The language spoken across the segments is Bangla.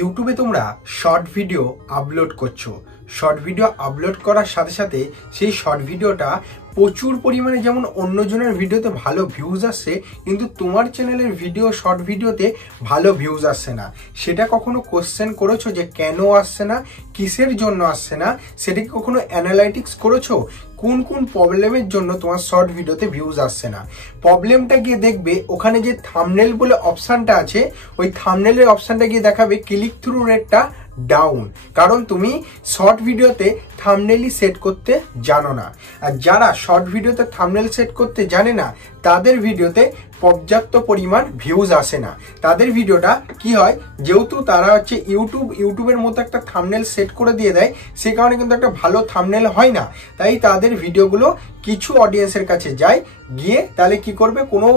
ইউটিউবে তোমরা শর্ট ভিডিও আপলোড করছো। শর্ট ভিডিও আপলোড করার সাথে সাথে সেই শর্ট ভিডিওটা প্রচুর পরিমাণে যেমন অন্যজনের ভিডিওতে ভালো ভিউজ আসছে, কিন্তু তোমার চ্যানেলের ভিডিও শর্ট ভিডিওতে ভালো ভিউজ আসছে না। সেটা কখনো কোশ্চেন করেছো যে কেন আসছে না, কিসের জন্য আসছে না? সেটাকে কখনো অ্যানালাইটিক্স করেছো? কোন কোন প্রবলেমের জন্য তোমার শর্ট ভিডিওতে ভিউজ আসছে না? প্রবলেমটা গিয়ে দেখবে ওখানে যে থাম্বনেল বলে অপশানটা আছে, ওই থাম্বনেলের অপশানটা গিয়ে দেখাবে ক্লিক থ্রু রেটটা ডাউন, কারণ তুমি শর্ট ভিডিওতে থাম্বনেলই সেট করতে জানো না। আর যারা শর্ট ভিডিওতে থাম্বনেল সেট করতে জানে না, তাদের ভিডিওতে পর্যাপ্ত পরিমাণ ভিউজ আসে না। তাদের ভিডিওটা কি হয়, যেহেতু তারা হচ্ছে ইউটিউবের মতো একটা থাম্বনেল সেট করে দিয়ে দেয়, সে কারণে কিন্তু একটা ভালো থাম্বনেল হয় না। তাই তাদের ভিডিওগুলো কিছু অডিয়েন্সের কাছে যায়, গিয়ে তাহলে কি করবে, কোনো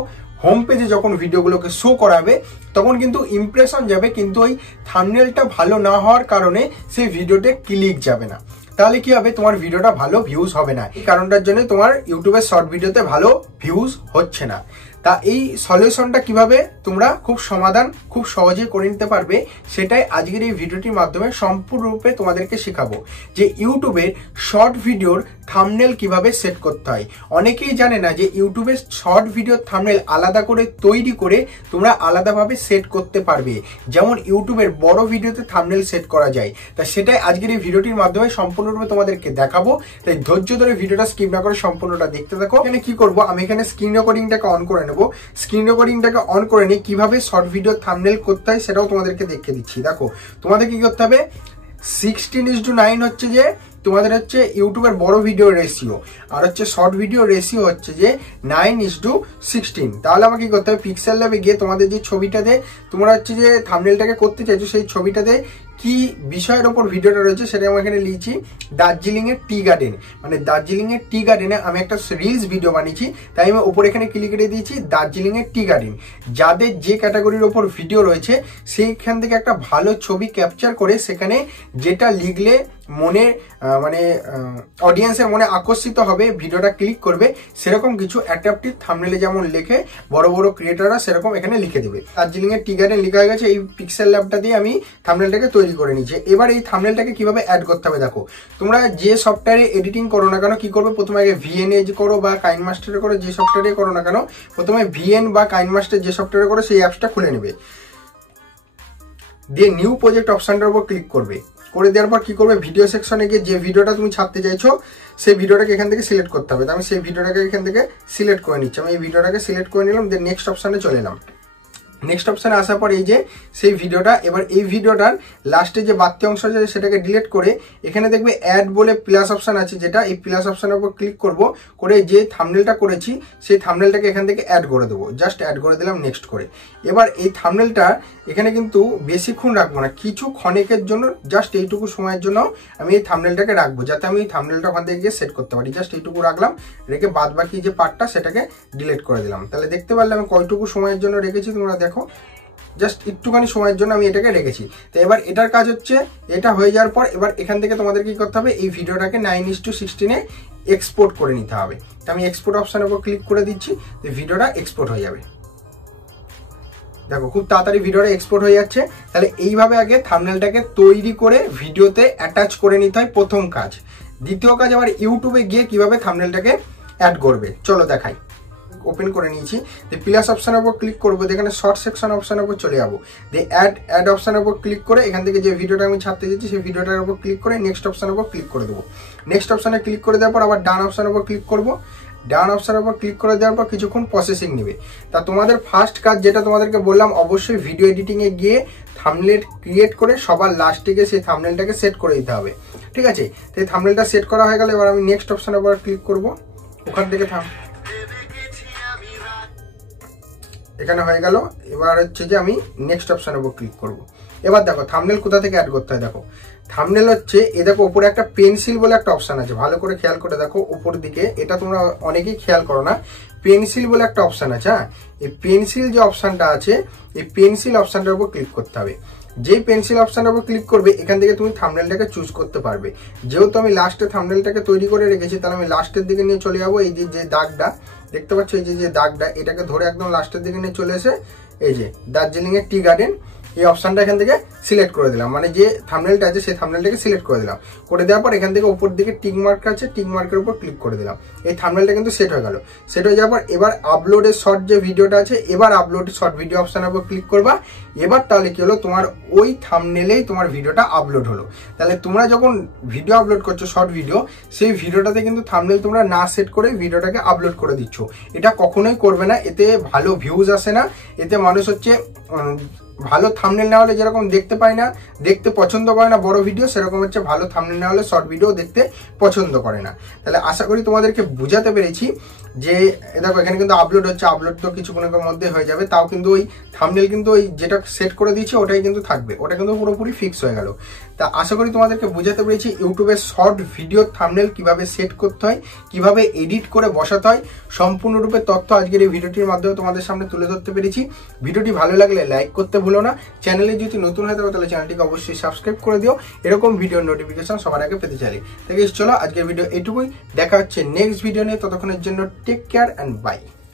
হোম পেজে যখন ভিডিওগুলোকে শো করাবে তখন কিন্তু ইমপ্রেশন যাবে, কিন্তু ওই থাম্বনেলটা ভালো না হওয়ার কারণে সেই ভিডিওতে ক্লিক যাবে না। তাহলে কি হবে, তোমার ভিডিওটা ভালো ভিউজ হবে না। এই কারণটার জন্য তোমার ইউটিউবের শর্ট ভিডিওতে ভালো ভিউজ হচ্ছে না। তা এই সলিউশনটা কিভাবে তোমরা খুব সহজে করে নিতে পারবে, সেটাই আজকের এই ভিডিওটির মাধ্যমে সম্পূর্ণরূপে তোমাদেরকে শেখাবো, যে ইউটিউবের শর্ট ভিডিওর থাম্বনেল কিভাবে সেট করতে হয়। অনেকেই জানে না যে ইউটিউবের শর্ট ভিডিওর থাম্বনেল আলাদা করে তৈরি করে তোমরা আলাদাভাবে সেট করতে পারবে, যেমন ইউটিউবের বড় ভিডিওতে থাম্বনেল সেট করা যায়। তা সেটাই আজকের এই ভিডিওটির মাধ্যমে সম্পূর্ণরূপে তোমাদেরকে দেখাবো। তাই ধৈর্য ধরে ভিডিওটা স্কিপ না করে সম্পূর্ণটা দেখতে থাকো। এখানে কি করবো, আমি এখানে স্ক্রিন রেকর্ডিংটাকে অন করে নেবো। স্ক্রিন রেকর্ডিংটাকে অন করে নিয়ে কিভাবে শর্ট ভিডিও থাম্বনেল করতে হয় সেটাও তোমাদেরকে দেখিয়ে দিচ্ছি। দেখো, তোমাদের কি করতে হবে, 16:9 হচ্ছে যে তোমাদের হচ্ছে ইউটিউবের বড় ভিডিও রেশিও, আর হচ্ছে শর্ট ভিডিও রেশিও হচ্ছে যে 9:16। তাহলে আমাকে কি করতে হবে, পিক্সেল ল্যাবে গিয়ে তোমাদের যে ছবিটাতে তোমরা হচ্ছে যে থাম্বনেলটাকে করতে চাইছো, সেই ছবিটাতে কি বিষয়ের ওপর ভিডিওটা রয়েছে সেটা আমি এখানে লিখছি দার্জিলিং এর টি গার্ডেন। মানে দার্জিলিং এর টি গার্ডেনে আমি একটা রিলস ভিডিও বানিয়েছি, তাই আমি ওপরে এখানে ক্লিক করে দিয়েছি দার্জিলিং এর টি গার্ডেন। যাদের যে ক্যাটাগরির ওপর ভিডিও রয়েছে সেইখান থেকে একটা ভালো ছবি ক্যাপচার করে সেখানে যেটা লিখলে মনে মানে অডিয়েন্সের মনে আকর্ষিত হবে, ভিডিওটা ক্লিক করবে, সেরকম কিছু অ্যাট্রাকটিভ থাম্বনেলে যেমন লেখে বড় বড় ক্রিয়েটাররা, সেরকম এখানে লিখে দেবে। দার্জিলিং এর টি গার্ডেন লেখা হয়ে গেছে। এই পিক্সেল ল্যাবটা দিয়ে আমি থাম্বনেলটাকে তৈরি করে নিয়েছি। এবার এই থাম্বনেলটাকে কিভাবে অ্যাড করতে হবে দেখো, তোমরা যে সফটওয়্যারে এডিটিং করো না কেন, কি করবে, প্রথমে আগে VN করো বা কাইনমাস্টারে করো, যে সফটওয়্যারে করো না কেন, প্রথমে VN বা কাইনমাস্টার যে সফটওয়্যারে করো সেই অ্যাপসটা খুলে নেবে, দিয়ে নিউ প্রজেক্ট অপশনটার উপর ক্লিক করবে। করে দেওয়ার পর কি করবে, ভিডিও সেকশনে গিয়ে যে ভিডিওটা তুমি ছাড়তে চাইছো সেই ভিডিওটাকে এখান থেকে সিলেক্ট করতে হবে। আমি সেই ভিডিওটাকে এখান থেকে সিলেক্ট করে নিচ্ছি। আমি এই ভিডিওটাকে সিলেক্ট করে নিলাম, দেন নেক্সট অপশনে চলে এলাম। নেক্সট অপশানে আসার পর এই যে সেই ভিডিওটা, এবার এই ভিডিওটার লাস্টে যে বাড়তি অংশ আছে সেটাকে ডিলিট করে এখানে দেখবে অ্যাড বলে প্লাস অপশান আছে, যেটা এই প্লাস অপশানের উপর ক্লিক করব, করে যে থাম্বনেলটা করেছি সেই থাম্বনেলটাকে এখান থেকে অ্যাড করে দেবো। জাস্ট অ্যাড করে দিলাম নেক্সট করে। এবার এই থাম্বনেলটা এখানে কিন্তু বেশিক্ষণ রাখবো না, কিছু ক্ষণিকের জন্য, জাস্ট এইটুকু সময়ের জন্য আমি এই থাম্বনেলটাকে রাখবো, যাতে আমি এই থাম্বনেলটা ওখান থেকে গিয়ে সেট করতে পারি। জাস্ট এইটুকু রাখলাম, রেখে বাদ বাকি যে পার্টটা সেটাকে ডিলিট করে দিলাম। তাহলে দেখতে পারলে আমি কয়টুকু সময়ের জন্য রেখেছি, তোমরা দেখো, জাস্ট একটুখানি সময়ের জন্য আমি এটাকে রেখেছি। তো এবার এটার কাজ হচ্ছে, এটা হয়ে যাওয়ার পর এবার এখান থেকে তোমাদের কি করতে হবে, এই ভিডিওটাকে 9:16 এক্সপোর্ট করে নিতে হবে। তো আমি এক্সপোর্ট অপশানের উপর ক্লিক করে দিচ্ছি, ভিডিওটা এক্সপোর্ট হয়ে যাবে। দেখো, খুব তাড়াতাড়ি ভিডিওটা এক্সপোর্ট হয়ে যাচ্ছে। তাহলে এইভাবে আগে থাম্বনেলটাকে তৈরি করে ভিডিওতে অ্যাটাচ করে নিতে হয়, প্রথম কাজ। দ্বিতীয় কাজ, আবার ইউটিউবে গিয়ে কিভাবে থাম্বনেলটাকে অ্যাড করবে চলো দেখাই। ওপেন করে নিয়েছি, প্লাস অপশানের উপর ক্লিক করবো, এখানে শর্ট সেকশন অপশানের উপর চলে যাবো, দিয়ে অ্যাড অপশানের উপর ক্লিক করে এখান থেকে যে ভিডিওটা আমি ছাড়তে যাচ্ছি সেই ভিডিওটার উপর ক্লিক করে নেক্সট অপশানের উপর ক্লিক করে দেবো। নেক্সট অপশানে ক্লিক করে দেওয়ার পর আবার ডান অপশানের উপর ক্লিক করবো। ডান অপশানের উপর ক্লিক করে দেওয়ার পর কিছুক্ষণ প্রসেসিং নেবে। তা তোমাদের ফার্স্ট কাজ, যেটা তোমাদেরকে বললাম, অবশ্যই ভিডিও এডিটিংয়ে গিয়ে থাম্বনেল ক্রিয়েট করে সবার লাস্টে গিয়ে সেই থাম্বনেলটাকে সেট করে দিতে হবে, ঠিক আছে? তো এই থাম্বনেলটা সেট করা হয়ে গেলে এবার আমি নেক্সট অপশানের উপর ক্লিক করবো। ওখান থেকে এখানে হয়ে গেল। এবার হচ্ছে যে আমি নেক্সট অপশানের উপর ক্লিক করব। এবার দেখো থাম্বনেল কোথা থেকে অ্যাড করতে হয়। দেখো, থাম্বনেল হচ্ছে এ দেখো উপরে একটা পেন্সিল বলে একটা অপশান আছে, ভালো করে খেয়াল করে দেখো উপর দিকে, এটা তোমরা অনেকেই খেয়াল করো না, পেন্সিল বলে একটা অপশান আছে। হ্যাঁ, এই পেন্সিল যে অপশানটা আছে, এই পেন্সিল অপশানটার উপর ক্লিক করতে হবে। যেই পেন্সিল অপশানের উপর ক্লিক করবে এখান থেকে তুমি থাম্বনেলটাকে চুজ করতে পারবে। যেহেতু আমি লাস্টে থাম্বনেলটাকে তৈরি করে রেখেছি, তাহলে আমি লাস্টের দিকে নিয়ে চলে যাবো। এই যে দাগটা দেখতে পাচ্ছ, এই যে দাগটা, এটাকে ধরে একদম লাস্টের দিকে নিয়ে চলে এসে এই যে দার্জিলিং এর টি গার্ডেন, এই অপশনটা এখান থেকে সিলেক্ট করে দিলাম, মানে যে থাম্বনেলটা আছে সেই থাম্বনেলটাকে সিলেক্ট করে দিলাম। করে দেওয়ার পর এখান থেকে উপর দিকে টিক মার্ক আছে, টিক মার্কের উপর ক্লিক করে দিলাম। এই থাম্বনেলটা কিন্তু সেট হয়ে গেল। সেট হয়ে যাওয়ার পর এবার আপলোডের শর্ট যে ভিডিওটা আছে, এবার আপলোড শর্ট ভিডিও অপশনের উপর ক্লিক করবা। এবার তাহলে কি হলো, তোমার ওই থাম্বনেলেই তোমার ভিডিওটা আপলোড হলো। তাহলে তোমরা যখন ভিডিও আপলোড করছো শর্ট ভিডিও, সেই ভিডিওটাতে কিন্তু থাম্বনেল তোমরা না সেট করে ভিডিওটাকে আপলোড করে দিচ্ছ। এটা কখনোই করবে না, এতে ভালো ভিউজ আসে না। এতে মানুষ হচ্ছে ভালো থাম্বনেল না হলে যেরকম দেখতে পায় না, দেখতে পছন্দ করে না বড় ভিডিও, সেরকম হচ্ছে ভালো থাম্বনেল না হলে শর্ট ভিডিও দেখতে পছন্দ করে না। তাহলে আশা করি তোমাদেরকে বুঝাতে পেরেছি যে দেখো এখানে কিন্তু আপলোড হচ্ছে, আপলোড তো কিছুক্ষণের মধ্যে হয়ে যাবে, তাও কিন্তু ওই থাম্বনেল কিন্তু ওই যেটা সেট করে দিয়েছে ওটাই কিন্তু থাকবে, ওটা কিন্তু পুরোপুরি ফিক্স হয়ে গেল। তা আশা করি তোমাদেরকে বুঝাতে পেরেছি ইউটিউবের শর্ট ভিডিও থাম্বনেল কিভাবে সেট করতে হয়, কিভাবে এডিট করে বসাতে হয়, সম্পূর্ণরূপে তথ্য আজকের এই ভিডিওটির মাধ্যমে তোমাদের সামনে তুলে ধরতে পেরেছি। ভিডিওটি ভালো লাগলে লাইক করতে ভুলো না। চ্যানেলে যদি নতুন হয়ে থাকো তাহলে চ্যানেলটিকে অবশ্যই সাবস্ক্রাইব করে দিও, এরকম ভিডিওর নোটিফিকেশন সবার আগে পেতে চাইলে। তাই চলো আজকের ভিডিও এটুকুই, দেখা হচ্ছে নেক্সট ভিডিও নিয়ে। ততক্ষণের জন্য টেক কেয়ার অ্যান্ড বাই।